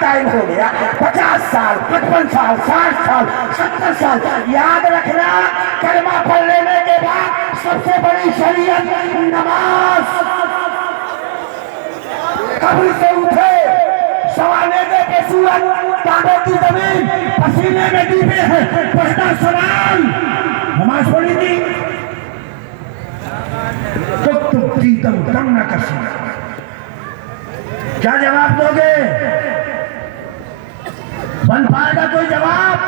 Time ہو گیا 50 سال 55 سال 60 سال 70 سال یاد رکھنا کلمہ پڑھ لینے کے بعد سب سے بڑی شریعت نماز قبر سے اٹھے سوالیدے کے صورت کعبے کی زمین پسینے میں ڈوبے ہیں پڑھنا سلام نماز پڑھی تھی تو تم تیتم کم نہ کر سکتے کیا جواب دو گے بن پائے گا کوئی جواب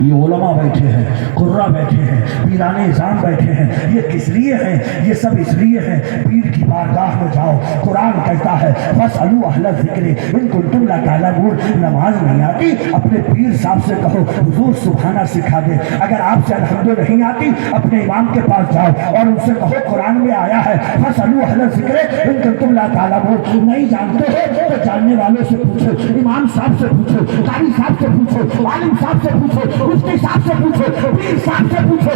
یہ علماء بیٹھے ہیں قرہ بیٹھے ہیں پیران اعظام بیٹھے ہیں یہ کس لیے ہیں یہ سب اس لیے ہیں پیر کی بارگاہ میں جاؤ قرآن کہتا ہے فَاسْأَلُوا أَهْلَ الذِّكْرِ إِن كُنتُمْ لَا تَعْلَمُونَ نماز نہیں آتی اپنے پیر صاحب سے کہو حضور سبحانہ سکھا دے اگر آپ سے الحمد نہیں آتی اپنے امام کے پاس جاؤ اور ان سے کہو قرآن میں آیا ہے فَاسْأَلُوا أَهْلَ الذِّكْرِ إِن كُنتُمْ لَا تَعْلَمُونَ نہیں جانتے ہو تو جاننے والوں سے پوچھو امام صاحب سے پوچھو قاری صاحب سے پوچھو عالم صاحب سے پوچھو مفتی صاحب سے پوچھو پیر صاحب سے پوچھو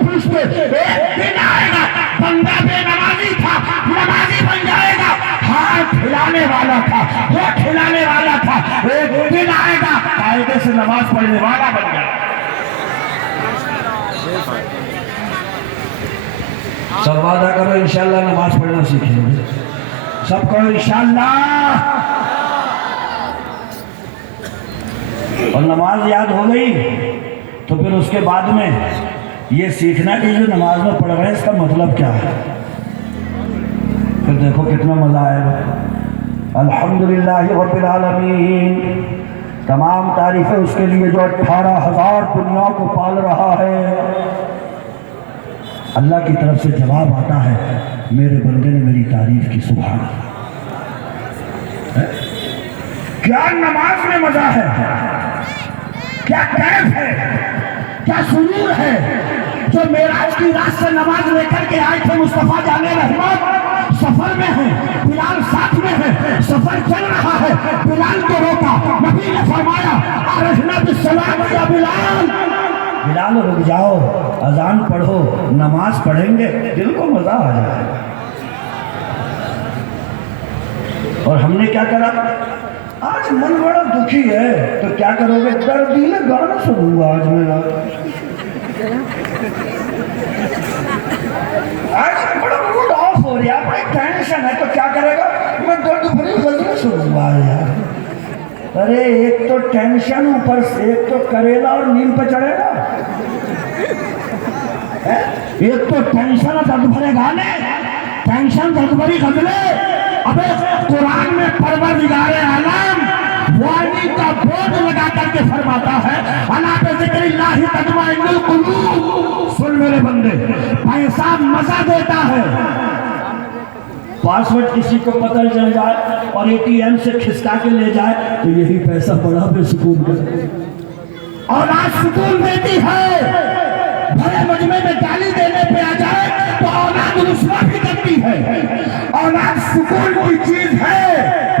پوچھتے ایک دن آئے گا بندہ بے نمازی تھا نمازی بن جائے گا ہاتھ کھلانے والا تھا وہ کھلانے والا تھا ایک دن آئے گا قاعدے سے نماز پڑھنے والا بن جائے گا سب وعدہ کرو انشاءاللہ نماز پڑھنا سیکھیں گے سب کہو انشاءاللہ اور نماز یاد ہو گئی تو پھر اس کے بعد میں یہ سیکھنا کہ جو نماز میں پڑھ رہے ہیں اس کا مطلب کیا ہے پھر دیکھو کتنا مزہ آئے گا الحمدللہ رب العالمین تمام تعریفیں اس کے لیے جو 18,000 دنیا کو پال رہا ہے اللہ کی طرف سے جواب آتا ہے میرے بندے نے میری تعریف کی سبحان اللہ کیا نماز میں مزہ ہے کیا کیف ہے کیا سرور ہے جو معراج کی رات سے نماز لے کر کے آئے تھے مصطفیٰ جان رحمت سفر میں ہیں بلال ساتھ میں ہے سفر چل رہا ہے بلال کو روکا نبی نے فرمایا ارحنا بالصلاۃ یا بلال بلال رک جاؤ اذان پڑھو نماز پڑھیں گے دل کو مزہ آ جائے اور ہم نے کیا کرا آج من بڑا دکھی ہے تو کیا کرو گے دردیلے گانا سنوں گا آج میرا آج بڑا موڈ آف ہو رہا ہے بڑی ٹینشن ہے تو کیا کرے گا میں درد بھری غزلیں سنوں گا یار ارے ایک تو ٹینشن اوپر سے ایک تو کریلا اور نیند پہ چڑھے گا ایک تو ٹینشن اور درد بھرے گانے ٹینشن درد بھری غزلیں ابے قرآن میں پروردگار عالم وانی کا بوجھ لگا کر کے فرماتا ہے الا بذکر اللہ تطمئن القلوب سن میرے بندے پیسہ مزہ دیتا ہے پاسورڈ کسی کو پتہ چل جائے اور اے ٹی ایم سے کھسکا کے لے جائے تو یہی پیسہ بڑا بے سکون کرے اور آج سکون دیتی ہے بڑے مجمع میں گالی دینے پہ آ جائے تو اولاد رسوا بھی کرتی ہے اولاد سکون کی چیز ہے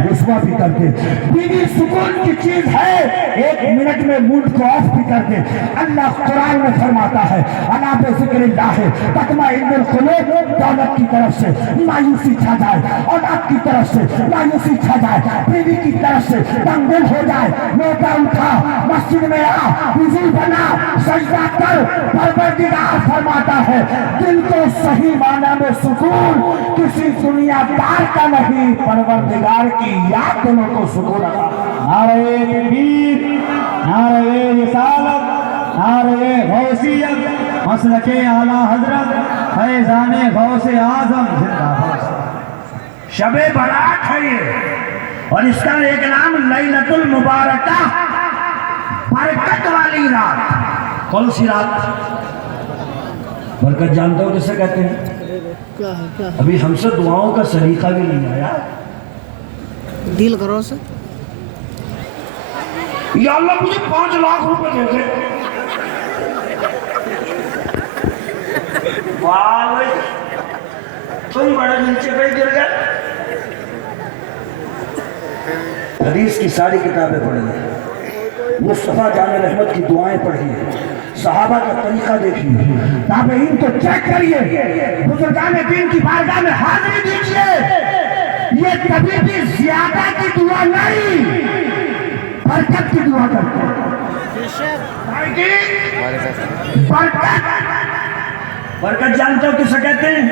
رسوا بھی کر دے بیوی سکون کی چیز ہے ایک منٹ میں موڈ کو آف بھی کر دے اللہ قرآن میں فرماتا ہے الا بذکر اللہ تطمئن القلوب دولت کی طرف سے مایوسی چھا جائے اولاد کی طرف سے مایوسی چھا جائے بیوی کی طرف سے دنگل ہو جائے موٹا اٹھا مسجد میں آ وضو بنا سجدہ کر پروردگار فرماتا ہے دل کو صحیح معنی میں سکون کسی دنیا دار کا نہیں پروردگار کی یاد دلوں کو سکون عطا نعرہ تکبیر نعرہ رسالت نعرہ غوثیت مسلک اعلی حضرت فیضان غوث اعظم زندہ باد شب برات ہے یہ اور اس کا ایک نام لیلۃ المبارکہ برکت والی رات کون سی رات برکت جانتے ہو کسے کہتے ہیں ابھی ہم سے دعاؤں کا سلیقہ بھی نہیں آیا ڈیل کرو سے یا اللہ مجھے 5 لاکھ روپے دے دے واہ تم بڑے نیچے پہ گر گئے حدیث کی ساری کتابیں پڑھی مصطفیٰ جان رحمت کی دعائیں پڑھی صحابہ کا طریقہ دیکھیے تابعین کو چیک کریے بزرگان دین کی بارگاہ میں حاضری دیجیے یہ کبھی بھی زیادہ کی دعا نہیں، برکت کی دعا کرتے ہیں۔ برکت، برکت جانتے ہو کسے کہتے ہیں؟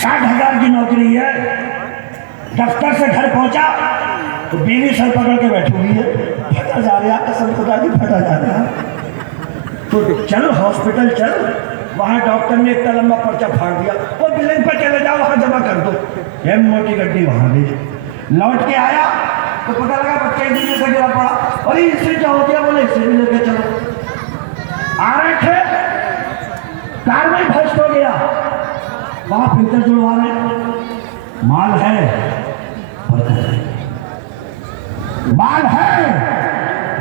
60,000 کی نوکری ہے، دفتر سے گھر پہنچا تو بیوی سر پکڑ کے بیٹھی ہوئی ہے، پھٹا جا رہا، قسم خدا کی پھٹا جا رہا، تو چل ہاسپٹل چل، وہاں ڈاکٹر نے اتنا لمبا پرچہ پھاڑ دیا، وہ بلنگ پہ چلے جاؤ وہاں جمع کر دو، یہ موٹی گڈی وہاں دی، لوٹ کے آیا تو پتہ لگا بچے نیچے سے گرا پڑا، اور اس سے کیا ہو گیا؟ بولے اس سے بھی لے کے چلو، آ رہے تھے کار میں بھسٹ ہو گیا، وہاں فلٹر جڑوا رہے، مال ہے برکت ہے، مال ہے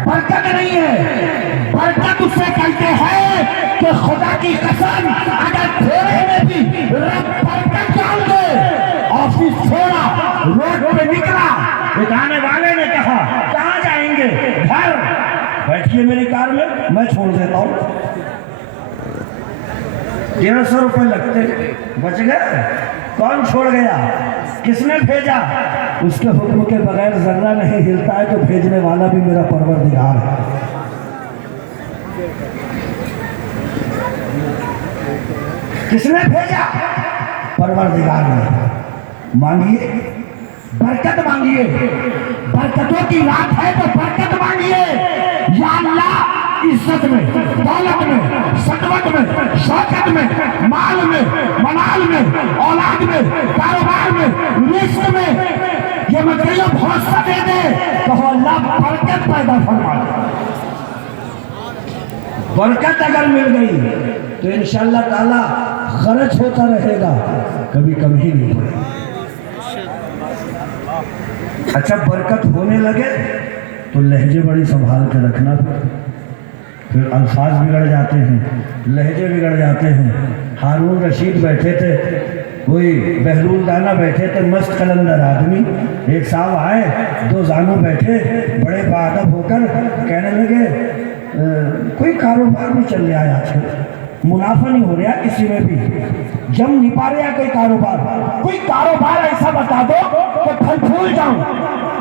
برکت نہیں ہے، برکت اس سے کہتے ہیں کہ خدا کی قسم اگر تھوڑے میں بھی رب برکت ڈال دے، آفس چھوڑا روڈ پہ نکلا، دکانے والے نے کہا کہاں جائیں گے؟ گھر، بیٹھیے میری کار میں چھوڑ دیتا ہوں، 150 روپے لگتے، بچ گئے۔ کون چھوڑ گیا؟ کس نے بھیجا؟ اس کے حکم کے بغیر ذرہ نہیں ہلتا ہے، تو بھیجنے والا بھی میرا پروردگار ہے۔ کس نے بھیجا؟ پروردگار نے۔ مانگیے برکت، مانگیے، برکتوں کی رات ہے تو برکت مانگیے، یا اللہ عزت میں، دولت میں، ثروت میں، شوکت میں، مال میں، منال میں، اولاد میں، کاروبار میں، رزق میں، یہ مکریوں حوصلہ دے دے، کہو اللہ برکت پیدا فرما۔ برکت اگر مل گئی تو انشاءاللہ تعالی خرچ ہوتا رہے گا، کبھی کم ہی نہیں پڑے۔ اچھا برکت ہونے لگے تو لہجے بڑی سنبھال کے رکھنا، پھر الفاظ بگڑ جاتے ہیں، لہجے بگڑ جاتے ہیں۔ ہارون رشید بیٹھے تھے، کوئی بہلول دانا بیٹھے تھے، مست قلندر آدمی، ایک صاحب آئے، دو زانو بیٹھے، بڑے باادب ہو کر کہنے لگے کوئی کاروبار نہیں چل رہا ہے آج کل، منافع نہیں ہو رہا کسی میں بھی، جم نہیں پا رہا کوئی کاروبار ایسا بتا دو کہ پھل پھول جاؤں،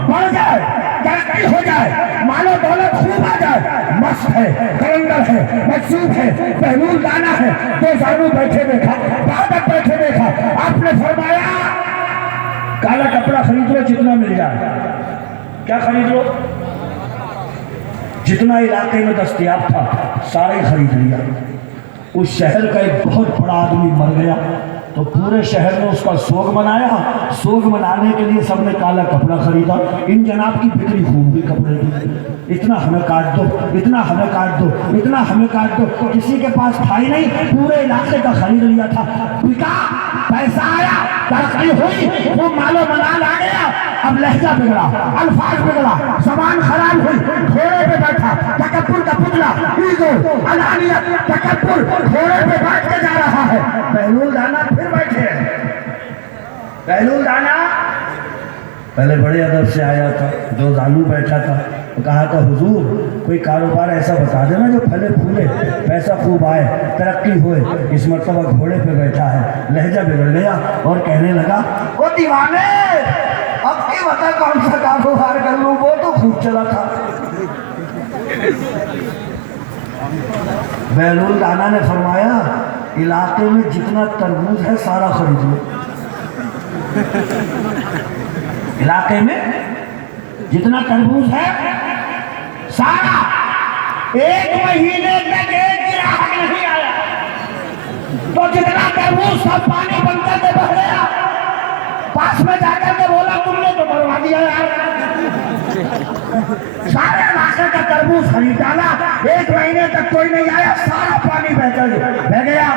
بڑھ جائے، ترقی ہو جائے، مال و دولت خوب آ جائے۔ مست ہے، کلندر ہے، مقصود ہے، بہلول دانا ہے، دو زانو بیٹھے دیکھا، باادب بیٹھے دیکھا، آپ نے فرمایا کالا کپڑا خرید لو جتنا مل جائے۔ کیا خرید لو؟ جتنا علاقے میں دستیاب تھا سارے خرید لیا۔ اس شہر کا ایک بہت بڑا آدمی مر گیا تو پورے شہر نے اس کا سوگ منایا، سوگ منانے کے لیے سب نے کالا کپڑا خریدا۔ ان جناب کی بکری خوب ہوئی کپڑے کی، اتنا ہمیں کاٹ دو، اتنا ہمیں کاٹ دو، اتنا ہمیں کاٹ دو، کسی کے پاس تھا ہی نہیں، پورے علاقے کا خرید لیا تھا۔ بکا، پیسہ آیا، ترقی ہوئی، وہ مال و منال آ گیا، اب لہجہ بگڑا، الفاظ بگڑا، زبان خراب ہوئی، گھوڑے پہ بیٹھا، تکبر کا پتلا، ایگو، انانیت، تکبر، گھوڑے پہ بیٹھ کے جا رہا ہے۔ بہلول دانا پھر بیٹھے، بہلول دانا پہلے بڑے ادب سے آیا تھا، دو زانو بیٹھا تھا، کہا تھا حضور کوئی کاروبار ایسا بتا دینا جو پھلے پھولے، پیسہ خوب آئے، ترقی ہوئے۔ اس مرتبہ گھوڑے پہ بیٹھا ہے، لہجہ بگڑ گیا اور کہنے لگا وہ دیوانے، اب کی بتا کون سا کاروبار کر لوں، وہ تو خوب چلا تھا۔ بہلول دانا نے فرمایا علاقے میں جتنا تربوز ہے سارا خرید لو، علاقے میں جتنا تربوز ہے سارا۔ ایک مہینے تک ایک گراہک نہیں آیا تو جتنا تربوز سب پانی بن کر کے بہ گیا۔ پاس میں جا کر کے بولا تم نے تو مروا دیا یار، سارے علاقے کا تربوز خرید ڈالا، ایک مہینے تک کوئی نہیں آیا، سارا پانی بہ گیا،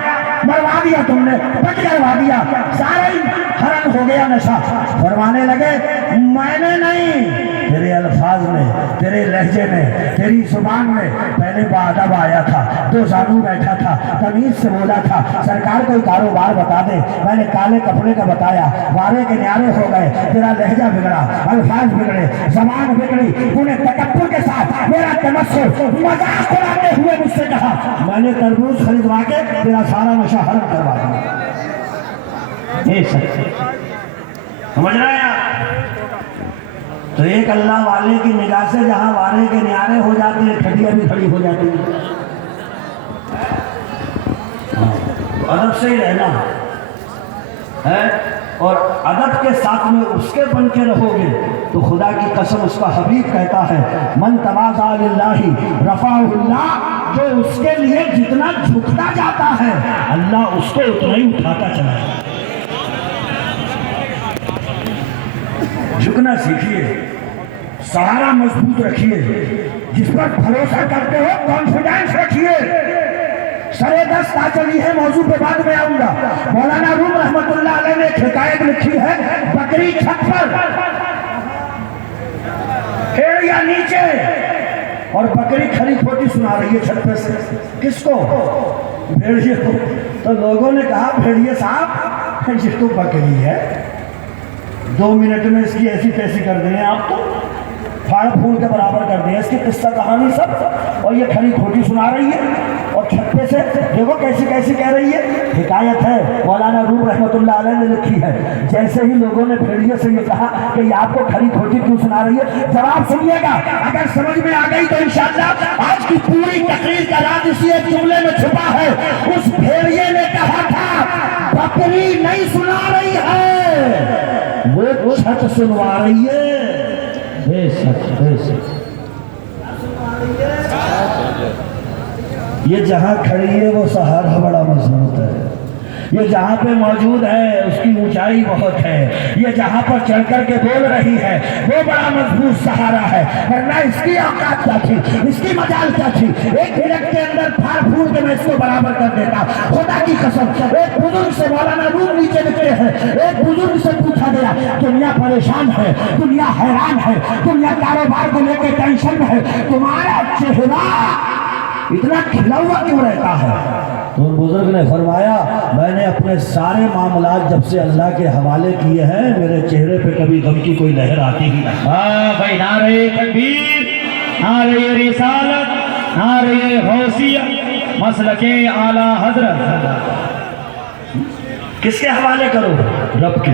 مروا دیا تم نے، بچ کروا دیا، سارا ہی حرم ہو گیا نشہ۔ فرمانے لگے میں نے نہیں، تیرے الفاظ میں، تیرے لہجے میں، تیری زبان میں پہلے باادب آیا تھا، دو زانو بیٹھا تھا، تمیز سے بولا تھا سرکار کوئی کاروبار بتا دے، میں نے کالے کپڑے کا بتایا، وارے کے نیارے ہو گئے، تیرا لہجہ بگڑا، الفاظ بگڑے، زبان بگڑی، تو نے تکبر کے ساتھ میرا تمسخر، مذاق اڑاتے ہوئے مجھ سے کہا میں نے تربوز خریدوا کے تیرا سارا نشہ حرم کروا دیا۔ سمجھ رہے ہیں آپ؟ تو ایک اللہ والے کی نگاہ سے جہاں وارے کے نیارے ہو جاتے ہیں کھٹیا بھی کھڑی ہو جاتی ہے. ادب سے ہی رہنا ہے اور ادب کے ساتھ میں اس کے بن کے رہو گے تو خدا کی قسم اس کا حبیب کہتا ہے من تواضع للہ رفعہ اللہ، جو اس کے لیے جتنا جھکتا جاتا ہے اللہ اس کو اتنا ہی اٹھاتا چلا ہے. جھکنا سیکھیے، سہارا مضبوط رکھیے، جس پر بھروسہ کرتے ہو کانفیڈنس رکھیے. سرے دست آ چلی ہے، موضوع پہ بعد میں آؤں گا. مولانا روم رحمت اللہ علیہ نے ایک حکایت لکھی ہے، بکری چھت پر بھیڑیا نیچے اور بکری کھری کھوٹی سنا رہی ہے چھت پہ سے. کس کو؟ بھیڑیے کو. تو لوگوں نے کہا بھیڑیے صاحب یہ تو بکری ہے، 2 منٹ میں اس کی ایسی کیسی کر دیں آپ، تو پھاڑ پھوڑ کے برابر کر دیں اس کی قصہ کہانی سب، اور یہ کھری کھوٹی سنا رہی ہے اور چھپے سے دیکھو کیسی کیسی کہہ رہی ہے. حکایت ہے مولانا روم رحمت اللہ علیہ نے لکھی ہے. جیسے ہی لوگوں نے بھیڑیے سے یہ کہا کہ یہ آپ کو کھری کھوٹی کیوں سنا رہی ہے، جواب سنیے گا، اگر سمجھ میں آ گئی تو انشاءاللہ آج کی پوری تقریر کا راز اسی ایک جملے میں چھپا ہے. اس بھیڑیے نے کہا تھا بکری نہیں سنا رہی ہے، وہ چھت سنوا رہی ہے. بے شک بے شک. یہ جہاں کھڑی ہے وہ سہارا بڑا مضبوط ہے، یہ جہاں پہ موجود ہے اس کی اونچائی بہت ہے، یہ جہاں پر چڑھ کر کے بول رہی ہے وہ بڑا مضبوط سہارا ہے. ورنہ اس کی اوقات کیا تھی، اس کی مجال کیا تھی، 1 منٹ کے اندر پھاڑ پھوڑ کے میں اس کو برابر کر دیتا. خدا کی قسم ایک بزرگ سے مولانا روم نیچے لکھتے ہیں، ایک بزرگ سے پوچھا گیا دنیا پریشان ہے، دنیا حیران ہے، دنیا کاروبار کو لے کے ٹینشن میں ہے، تمہارا چہرہ اتنا کھلا ہوا کیوں رہتا ہے؟ تو ان بزرگ نے فرمایا میں نے اپنے سارے معاملات جب سے اللہ کے حوالے کیے ہیں میرے چہرے پہ کبھی غم کی کوئی لہر آتی ہی نہیں. ہاں بھائی، نعرہ تکبیر، نعرہ رسالت، نعرہ غوثیہ، مسلک اعلی حضرت. کس کے حوالے کرو؟ رب کے.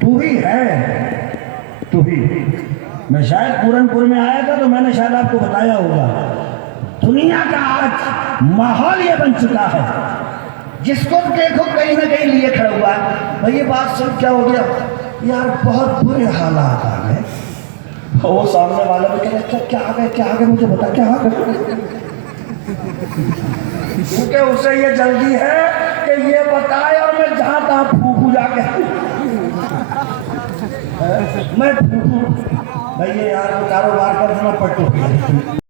تو ہی ہے، تو ہی. میں شاید پورن پور میں آیا تھا تو میں نے شاید آپ کو بتایا ہوگا دنیا کا آج ماحول یہ بن چکا ہے جس کو دیکھو کہیں نہ کہیں لیے کھڑا ہوا ہے. بھئی یہ بات سن کیا ہو گیا یار، بہت برے حالات آ گئے. وہ سامنے والا بھی کہہ رہا کیا آ گئے مجھے بتا کیا آ گئے. کیونکہ اسے یہ جلدی ہے کہ یہ بتائے اور میں جہاں تہاں پھوپو جا کے میں پھوپو. بھئی یہ یار کاروبار کرنا پٹو